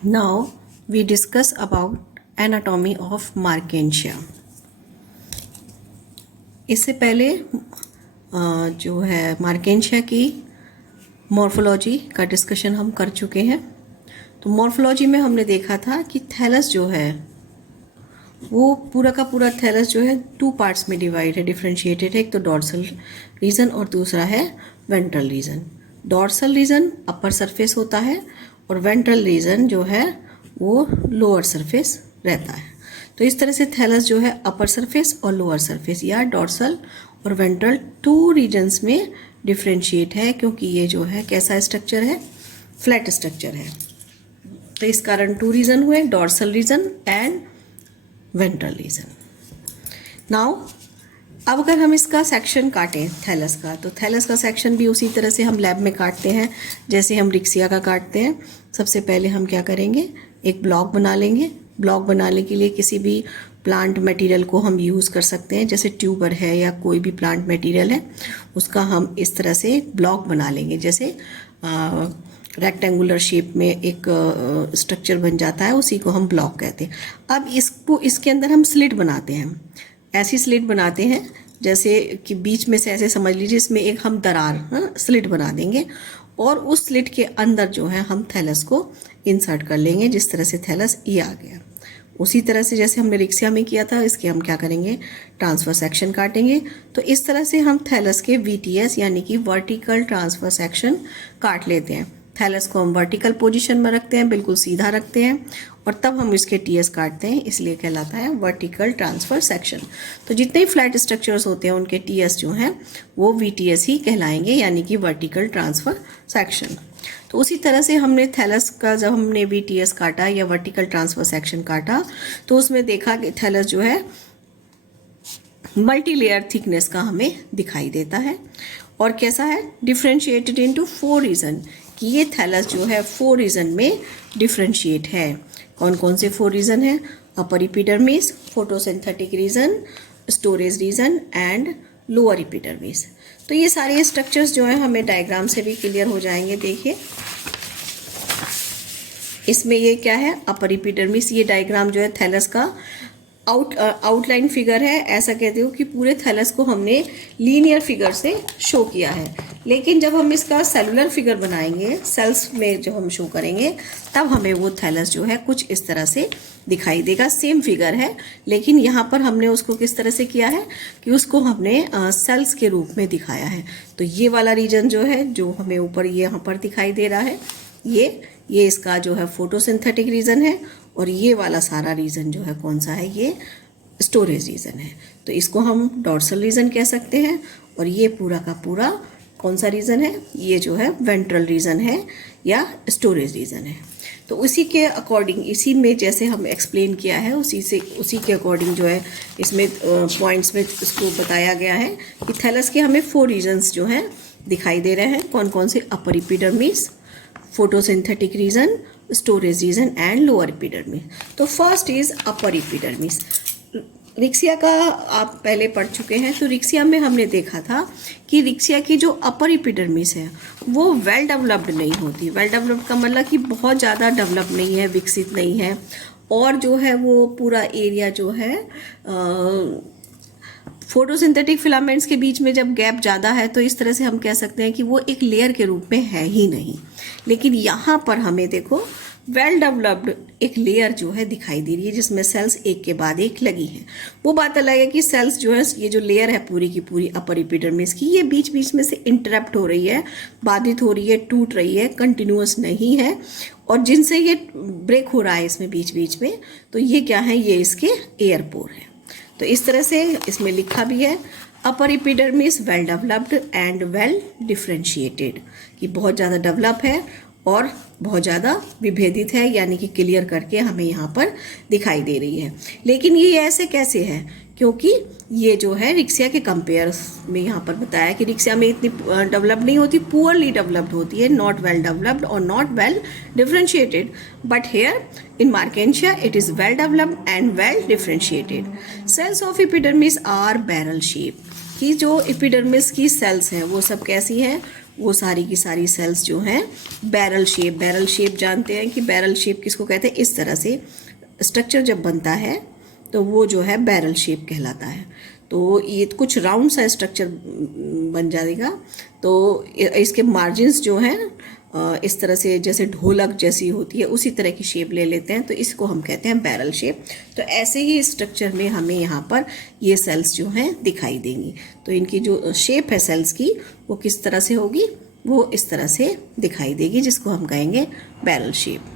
Now we discuss about anatomy of Markensia. इससे पहले जो है मार्केंशिया की मॉर्फोलॉजी का डिस्कशन हम कर चुके हैं। तो मॉर्फोलॉजी में हमने देखा था कि थैलस जो है वो पूरा का पूरा थैलस जो है 2 पार्ट्स में डिवाइड है, डिफ्रेंशिएटेड है। एक तो डॉर्सल रीजन और दूसरा है ventral region. Dorsal region upper surface होता है और वेंट्रल रीजन जो है वो लोअर सरफेस रहता है। तो इस तरह से थैलस जो है अपर सरफेस और लोअर सरफेस या डॉर्सल और वेंट्रल 2 रीजन्स में डिफ्रेंशिएट है, क्योंकि ये जो है कैसा स्ट्रक्चर है, फ्लैट स्ट्रक्चर है। तो इस कारण 2 रीजन हुए, dorsal region and ventral region. Now अब अगर हम इसका सेक्शन काटें थैलस का, तो थैलस का सेक्शन भी उसी तरह से हम लैब में काटते हैं जैसे हम रिक्सिया का काटते हैं। सबसे पहले हम क्या करेंगे, एक ब्लॉक बना लेंगे। ब्लॉक बनाने के लिए किसी भी प्लांट मटेरियल को हम यूज़ कर सकते हैं, जैसे ट्यूबर है या कोई भी प्लांट मटेरियल है, उसका हम इस तरह से ब्लॉक बना लेंगे। जैसे रेक्टेंगुलर शेप में एक स्ट्रक्चर बन जाता है, उसी को हम ब्लॉक कहते हैं। अब इसके अंदर हम स्लिट बनाते हैं। ऐसी स्लिट बनाते हैं जैसे कि बीच में से ऐसे समझ लीजिए इसमें एक हम दरार स्लिट बना देंगे और उस स्लिट के अंदर जो है हम थैलस को इंसर्ट कर लेंगे। जिस तरह से थैलस ये आ गया, उसी तरह से जैसे हमने रिक्सिया में किया था, इसके हम क्या करेंगे, ट्रांसफर सेक्शन काटेंगे। तो इस तरह से हम थैलस के VTS यानी कि वर्टिकल ट्रांसफर सेक्शन काट लेते हैं। थैलस को हम वर्टिकल पोजीशन में रखते हैं, बिल्कुल सीधा रखते हैं, और तब हम इसके TS काटते हैं, इसलिए कहलाता है वर्टिकल ट्रांसफर सेक्शन। तो जितने ही फ्लैट स्ट्रक्चर्स होते हैं उनके TS जो हैं वो VTS ही कहलाएंगे, यानी कि वर्टिकल ट्रांसफर सेक्शन। तो उसी तरह से हमने थैलस का जब हमने VTS काटा या वर्टिकल ट्रांसफर सेक्शन काटा, तो उसमें देखा कि थैलस जो है मल्टी लेयर थिकनेस का हमें दिखाई देता है। और कैसा है, डिफ्रेंशिएटेड इनटू 4 रीजन, कि ये थैलस जो है 4 रीजन में डिफ्रेंशिएट है। कौन कौन से 4 रीजन है, upper epidermis, photosynthetic region, storage region and lower epidermis. तो ये सारे स्ट्रक्चर्स जो है हमें डायग्राम से भी क्लियर हो जाएंगे। देखिए इसमें ये क्या है, अपर एपिडर्मिस। ये डायग्राम जो है थैलस का आउटलाइन फिगर है। ऐसा कहते हो कि पूरे थैलस को हमने लीनियर फिगर से शो किया है, लेकिन जब हम इसका सेलुलर फिगर बनाएंगे, सेल्स में जब हम शो करेंगे, तब हमें वो थैलस जो है कुछ इस तरह से दिखाई देगा। सेम फिगर है, लेकिन यहाँ पर हमने उसको किस तरह से किया है कि उसको हमने सेल्स के रूप में दिखाया है। तो ये वाला रीजन जो है, जो हमें ऊपर यहाँ पर दिखाई दे रहा है, ये इसका जो है फोटोसिंथेटिक रीजन है, और ये वाला सारा रीजन जो है कौन सा है, ये स्टोरेज रीजन है। तो इसको हम डॉर्सल रीजन कह सकते हैं। और ये पूरा का पूरा कौन सा रीजन है, ये जो है वेंट्रल रीजन है या स्टोरेज रीजन है। तो उसी के अकॉर्डिंग, इसी में जैसे हम एक्सप्लेन किया है, उसी के अकॉर्डिंग जो है इसमें पॉइंट्स में इसको बताया गया है कि थैलस के हमें 4 रीजन्स जो हैं दिखाई दे रहे हैं। कौन कौन से, upper epidermis, photosynthetic region, storage region and lower epidermis. तो first is upper epidermis. Riccia का आप पहले पढ़ चुके हैं। तो रिक्सिया में हमने देखा था कि रिक्सिया की जो अपर एपिडर्मिस है वो वेल डेवलप्ड नहीं होती। वेल डेवलप्ड का मतलब कि बहुत ज़्यादा डेवलप नहीं है, विकसित नहीं है, और जो है वो पूरा एरिया जो है फोटोसिंथेटिक फिलामेंट्स के बीच में जब गैप ज़्यादा है, तो इस तरह से हम कह सकते हैं कि वो एक लेयर के रूप में है ही नहीं। लेकिन यहाँ पर हमें देखो वेल डेवलप्ड एक लेयर जो है दिखाई दे रही है, जिसमें सेल्स एक के बाद एक लगी हैं। वो बात अलग है कि सेल्स जो है, ये जो लेयर है पूरी की पूरी अपर एपिडर्मिस की, ये बीच बीच में से इंटरप्ट हो रही है, बाधित हो रही है, टूट रही है, कंटिन्यूअस नहीं है, और जिनसे ये ब्रेक हो रहा है इसमें बीच बीच में, तो ये क्या है, ये इसके एयर पोर है। तो इस तरह से इसमें लिखा भी है, upper epidermis well developed and well differentiated, कि बहुत ज़्यादा डेवलप है और बहुत ज़्यादा विभेदित है, यानी कि क्लियर करके हमें यहाँ पर दिखाई दे रही है। लेकिन ये ऐसे कैसे है, क्योंकि ये जो है रिक्सिया के कंपेयर में यहाँ पर बताया कि रिक्सिया में इतनी डेवलप नहीं होती, पुअरली डेवलप्ड होती है, नॉट वेल डेवलप्ड और not well differentiated. But here in marchantia it is well developed and well differentiated. Cells of epidermis are barrel shape, कि जो एपिडर्मिस की सेल्स हैं वो सब कैसी हैं, वो सारी की सारी सेल्स जो हैं बैरल शेप जानते हैं कि बैरल शेप किसको कहते हैं, इस तरह से स्ट्रक्चर जब बनता है तो वो जो है बैरल शेप कहलाता है। तो ये कुछ राउंड सा स्ट्रक्चर बन जाएगा। तो इसके मार्जिन्स जो हैं इस तरह से जैसे ढोलक जैसी होती है उसी तरह की शेप ले लेते हैं, तो इसको हम कहते हैं बैरल शेप। तो ऐसे ही स्ट्रक्चर में हमें यहाँ पर ये सेल्स जो हैं दिखाई देंगी। तो इनकी जो शेप है सेल्स की वो किस तरह से होगी, वो इस तरह से दिखाई देगी, जिसको हम कहेंगे बैरल शेप।